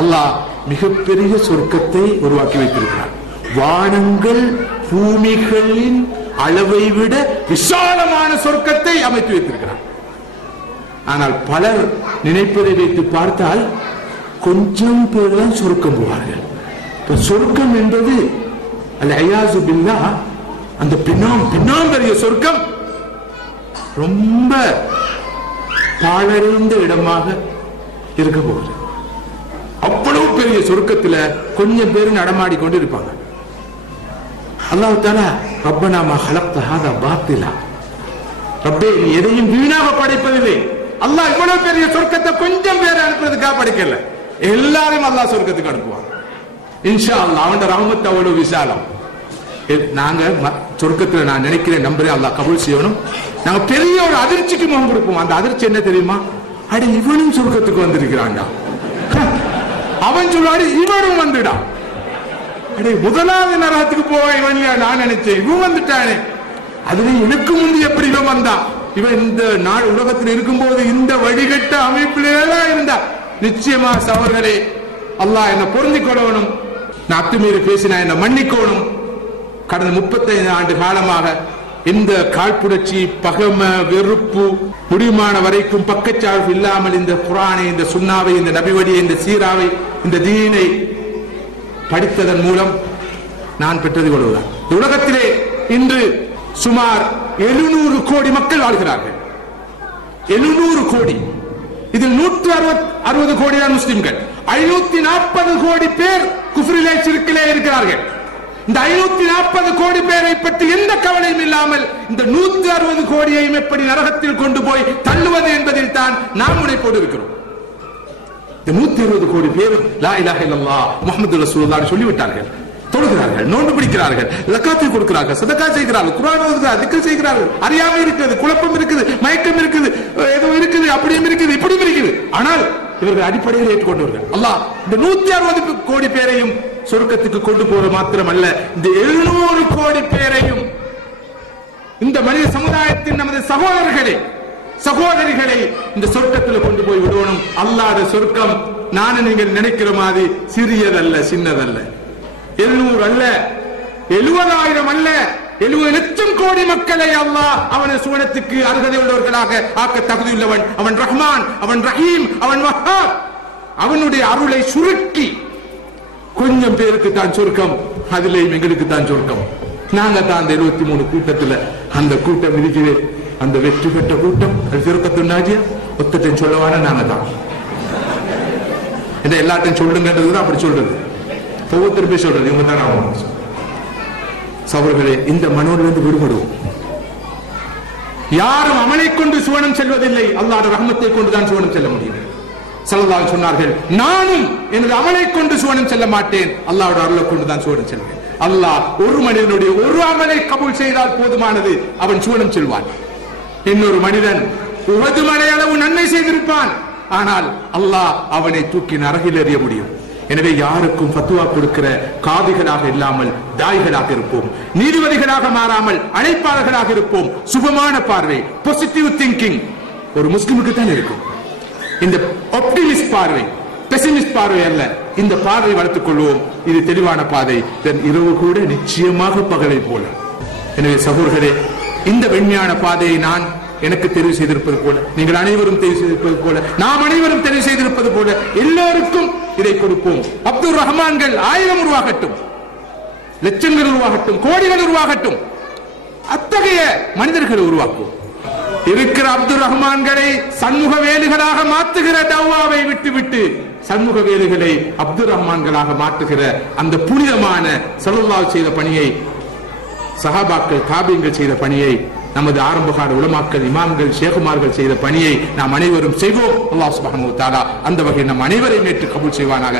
அல்லாஹ் மிகப்பெரிய சொர்க்கத்தை உருவாக்கி வைத்திருக்கிறார். வானங்கள் பூமிகளின் அளவை விட விசாலமான சொர்க்கத்தை அமைத்து வைத்திருக்கிறார். ஆனால் பலர் நினைப்பதை வைத்து பார்த்தால் கொஞ்சம் பேர் தான் சொர்க்கம் போவார்கள். சொர்க்கம் என்பது அல்-ஐயாசு பில்லாஹ், அந்த பின்னாம் பெரிய சொர்க்கம் ரொம்ப பாழறிந்த இடமாக இருக்க போகிறது. அவ்வளவு பெரிய சொர்க்கத்துல கொஞ்சம் பேர் நடமாடிக்கொண்டு இருப்பாங்க. அல்லாஹ் தஆலா ரப்பனா மா ஹலக்த ஹாதா பாத்திலா, ரப்பே நீ எதையும் வீணாக படைப்பதில்லை. அல்லாஹ் இவ்வளவு பெரிய சொர்க்கத்தை கொஞ்சம் பேர் அனுப்புறதுக்காக படைக்கல, எல்லாரும் அல்லாஹ் சொர்க்கத்துக்கு அனுப்புவான். இன்ஷா அல்லாஹ் அவன் ரஹ்மத் அவ்வளவு விசாலம். நாங்க சொர்க்கத்துல நான் நினைக்கிறேன், நம்புறேன், அல்லாஹ் கபூல் செய்யணும். நாங்க பெரிய ஒரு அதிர்ச்சிக்கு முகம் கொடுப்போம். அந்த அதிர்ச்சி என்ன தெரியுமா? அடி இவனும் சொர்க்கத்துக்கு வந்திருக்கிறான்டா, அவன் சொல்றாரு இவனும் வந்துடா. அடே முதலாவது நரகத்துக்கு போவான் இவன், நான் நினைச்சேன் இவன் வந்துட்டானே. அதுல எனக்கு முந்தி எப்படி இவன் வந்தான்? இவன் இந்த நாடு உலகத்தில் இருக்கும்போது இந்த வழிகட்ட அமைப்பிலேதான் இருந்தா. நிச்சயமா சகோதரர்களே, அல்லாஹ் என்ன பொருந்திக் கொள்ளணும். நான் அத்துமீறி பேசினா என்ன மன்னிக்கணும். கடந்த 35 ஆண்டு காலமாக இந்த காழ்ப்புணர்ச்சி, பகம, வெறுப்பு முடியுமான வரைக்கும் பக்கச்சார்பு இல்லாமல் இந்த குர்ஆனை, இந்த சுன்னாவை, இந்த நபிவடியை, இந்த சீராவை, இந்த தீனை படித்ததன் மூலம் நான் பெற்றது கொள்வதால் இந்த உலகத்திலே இன்று சுமார் 700 கோடி மக்கள் வாழ்கிறார்கள். 700 கோடி. இதில் 160 கோடி தான் முஸ்லிம்கள். 540 கோடி பேர் குஃப்ரிலே ஷிர்கிலே இருக்கிறார்கள். இந்த 540 கோடி பேரை பற்றி எந்த கவலையும் இல்லாமல் இந்த 160 கோடியையும் எப்படி நரகத்தில் கொண்டு போய் தள்ளுவது என்பதில் தான் நாம் முனைப்போடு இருக்கிறோம். இந்த 120 கோடி பேர் லா இலாஹ இல்லல்லாஹ் முஹம்மது ரசூலுல்லாஹ் சொல்லிவிட்டார்கள், தொழுகிறார்கள், நோன்பு பிடிக்கிறார்கள், ஜகாத்தை கொடுக்கிறார்கள், சதகா செய்கிறார்கள், குர்ஆன் ஓதுகிறார்கள், திக்ர் செய்கிறார்கள். அறியாமை இருக்குது, குழப்பம் இருக்குது, மயக்கம் இருக்குது, ஏதோ இருக்குது, அப்படியும் இருக்குது, இப்படியும் இருக்குது. ஆனால் இவர்கள் அடிப்படையில் ஏற்றுக்கொண்டவர்கள். அல்லாஹ் இந்த 160 கோடி பேரையும் சொர்க்கத்துக்கு கொண்டு போற மாத்திரமல்ல, இந்த 700 கோடி பேரையும், இந்த மனித சமுதாயத்தின் நமது சகோதரிகளை இந்த சொர்க்கத்தில் கொண்டு போய் விடணும். அல்லாஹ்வுடைய சொர்க்கம் நானும் நீங்கள் நினைக்கிற மாதிரி சிறியதல்ல, சின்னதல்ல. 700 அல்ல, 70,000 அல்ல, 70 லட்சம் கோடி மக்களை அல்லாஹ் அவனை சுவனத்துக்கு அருகதை உள்ளவர்களாக ஆக்க தகுதியுள்ளவன். அவன் ரஹ்மான், அவன் ரஹீம், அவன் வஹ்ஹாப். அவனுடைய அருளை சுருக்கி கொஞ்சம் பேருக்கு தான் சொர்க்கம், அதிலேயும் எங்களுக்கு தான் சொர்க்கம். நாங்க தான் அந்த 23 கூட்டத்துல அந்த கூட்டம் இருக்கிறது. அந்த வெற்றி பெற்ற கூட்டம் சொர்க்கத்துனாஜியா ஒத்தத்தையும் சொல்லவான நாங்க தான். எல்லாத்தையும் சொல்லுங்கன்றதுதான் அப்படி சொல்றது, ஒவ்வொருத்தர் போய் சொல்றது இவங்க தான் ஆகும். சகோதரர்களே, இந்த மனோரிலிருந்து விடுபடுவோம். யாரும் அமலை கொண்டு சுவனம் செல்வதில்லை, அல்லாஹ்வுடைய ரஹ்மத்தை கொண்டுதான் சுவனம் செல்ல முடியும். ஸல்லல்லாஹு அலைஹி சொன்னார்கள், நானும் எனது அமலை கொண்டு சுவனம் செல்ல மாட்டேன், அல்லாஹ்வுடைய அருளை கொண்டுதான் சுவனம் செல்வேன். அல்லாஹ் ஒரு மனிதனுடைய ஒரு அமலை கபூல் செய்தால் போதுமானது, அவன் சுவனம் செல்வான். இன்னொரு மனிதன் உஹது மலை அளவு நன்மை செய்திருப்பான், ஆனால் அல்லாஹ் அவனை தூக்கி நரகில் எறிய முடியும். எனவே யாருக்கும் ஃபத்வா கொடுக்கிற காதிகளாக இல்லாமல் தாய்களாக இருப்போம், நீதிபதிகளாக மாறாமல் அழைப்பாளர்களாக இருப்போம். சுபமான பார்வை, பாசிட்டிவ் திங்கிங் ஒரு முஸ்லிமுக்கு தான் இருக்கும். இந்த ஆப்டிமிஸ்ட் பார்வை, பெசிமிஸ்ட் பார்வை அல்ல. இந்த பார்வை வளர்த்துக் கொள்வோம். இது தெளிவான பாதை. இரவு கூட நிச்சயமாக பகலை போல. எனவே சகோதரர்களே, இந்த வெண்மையான பாதையை நான் எனக்கு தெரிவு செய்திருப்பது போல, நீங்கள் அனைவரும் தெரிவு செய்திருப்பது போல, நாம் அனைவரும் தெரிவு செய்திருப்பது போல எல்லோருக்கும் இதை கொடுப்போம். அப்துல் ரஹ்மான்கள் 1000 உருவாகட்டும், லட்சங்கள் உருவாகட்டும், கோடிகள் உருவாகட்டும், அத்தகைய மனிதர்களை உருவாக்குவோம். இருக்கிற அப்துல் ரஹ்மான்களை சண்முக வேலுகளாக மாற்றுகிற தவ்வாவை விட்டுவிட்டு சண்முக வேலுகளை அப்துல் ரஹ்மான்களாக மாற்றுகிற அந்த புனிதமான ஸல்லல்லாஹு செய்த பணியை, சஹாபாக்கள் தாபீங்கள் செய்த பணியை, நமது ஆரம்பகால உலமாக்கள், இமாம்கள், ஷேகுமார்கள் செய்த பணியை நாம் அனைவரும் செய்வோம். அல்லாஹ் சுப்ஹானஹு வ தஆலா அந்த வகையில் நம் அனைவரையும் ஏற்று கபூல் செய்வானாக.